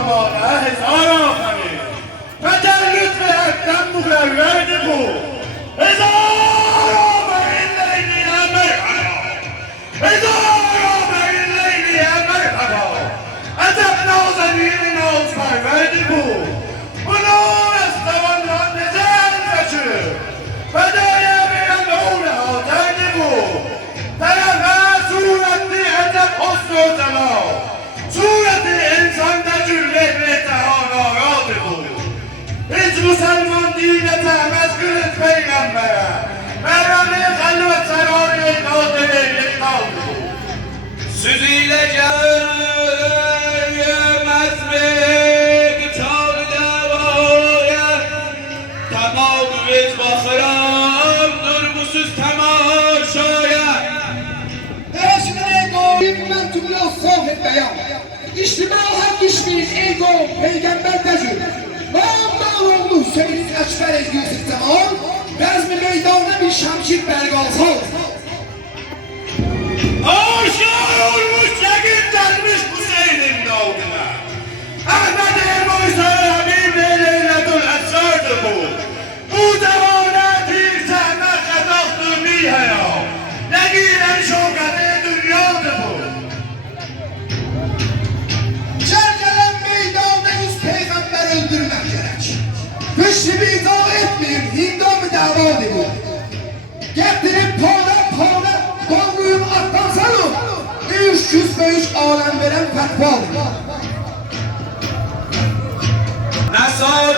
زمانه هزار آفرین و در لطف حقم مقرر بود هزار آفرین لیلی مرحبا هزار آفرین لیلی مرحبا عجب نازنین ناز پرورد بود بلون از توان نزن کشید و داره بیان اونه آتنی بود طرف صورتی عجب حسن و جلال صورت انسان تجربه به تهانارات بود هیچ مسلمان دینتم از گلت پیغمبره مرمه خلوت سرای قادر یکتان بود Süzüyle gezmek çağdavaya tamam biz bakıram durmusuz temaşaya. Eşkine ego ben tümle sohbet beyan. İçtima hak işmiş ego peygamber tecrü. Mağamda oğlu Hüseyin Ekber Ezgüsü zaman bezmi meydana bir şamşir belgalsal. Aşağı olmuş yakın gelmiş Hüseyin'in doğduna Ahmet Erboysa Habib Leyletul Esrar'dı bu Bu zamana bir sahne kazaktı mihaya Ne giren şokatı dünyadı bu Cergelen meydanda yüz peygamber öldürmek gerek. Hüsnü bir iddia etmeyeyim, hindamı davadı bu. Getirip pala Kongruyum atlansanım 303 alem veren fetva. Nasıl